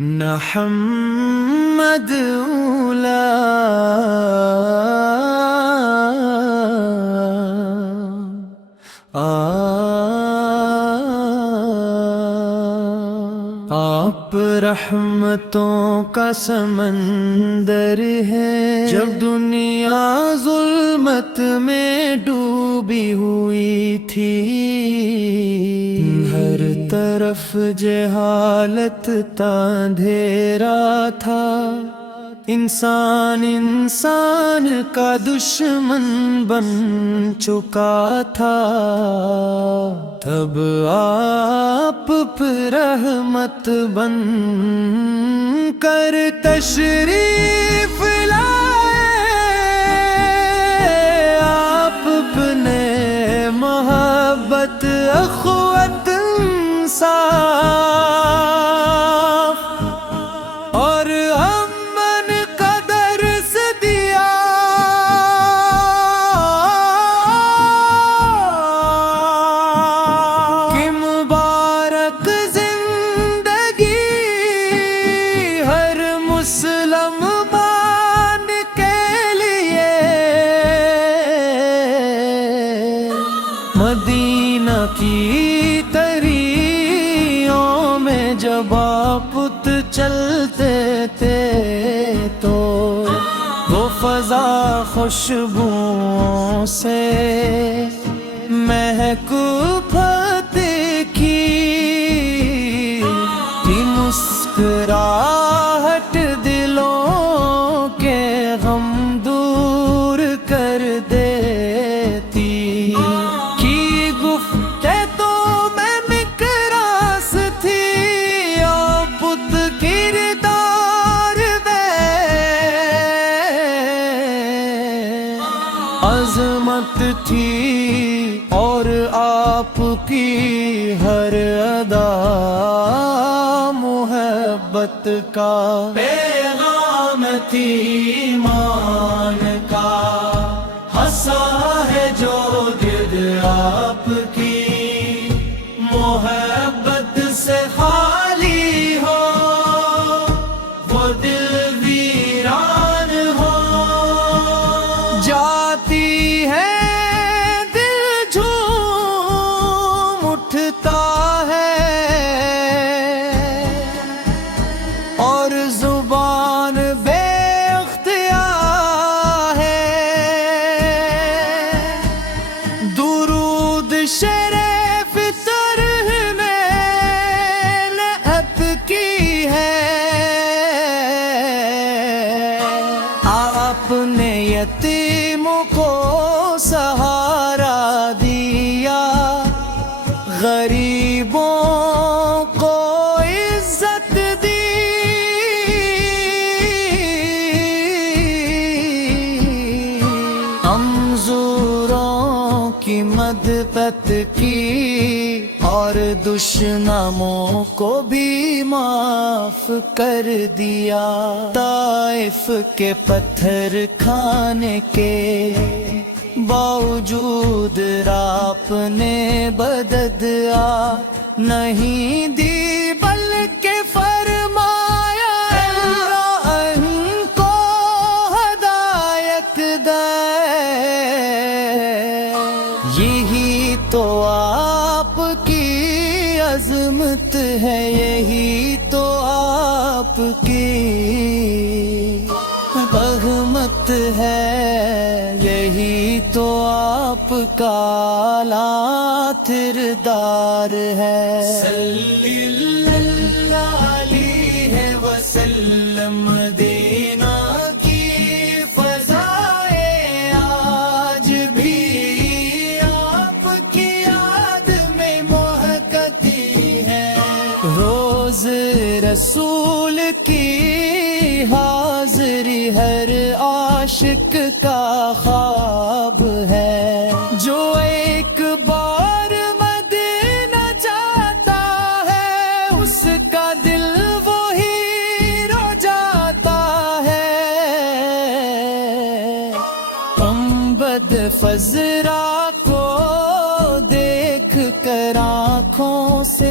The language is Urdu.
محمد اولا آپ رحمتوں کا سمندر ہے، جب دنیا ظلمت میں ڈوبی ہوئی تھی، ہر طرف جہالت تا اندھیرا تھا، انسان انسان کا دشمن بن چکا تھا، تب آپ پر رحمت بن کر تشریف لائے، آپ اپنے محبت اخوت انصاف اور امن کا درس دیا، کہ مبارک زندگی ہر مسلمان کے لیے، مدینہ کی تریوں میں جب آپ چلتے تھے تو وہ فضا خوشبوؤں سے مہک پھٹکی، مسکراہٹ دلوں کے غم دور کر دیتی، کی گفتگو میں مکراس تھی اور بت کردار عظمت تھی، اور آپ کی ہر ادا محبت کا پیغام تھی، ایمان کا حصہ ہے جو گرد آپ کی محبت سے خالی ہو، وہ دل ویران ہو، جاتی ہے دل جھوم اٹھتا ہے، اور زبان بے اختیار ہے، درود شریف طرح میں نعت کی ہے، آپ نے یتیموں کو سہارا دیا، غریبوں کو عزت دی، کمزوروں کی مدد کی، اور دشمنوں کو بھی معاف کر دیا، طائف کے پتھر کھانے کے باوجود آپ نے بدد نہیں دی، بلکہ فرمایا اللہ ان کو ہدایت دے، یہی تو آپ کی عظمت ہے، یہی تو آپ کی رحمت ہے، یہی تو آپ کا اعلیٰ کردار ہے، صلی اللہ علیہ وسلم، مدینہ کی فضائیں آج بھی آپ کی یاد میں مہکتی ہیں، روز رسول کی حاضری ہر عاشق کا خواب ہے، جو ایک بار مدینہ جاتا ہے اس کا دل وہی رو جاتا ہے، امبد فضرا کو دیکھ کر آنکھوں سے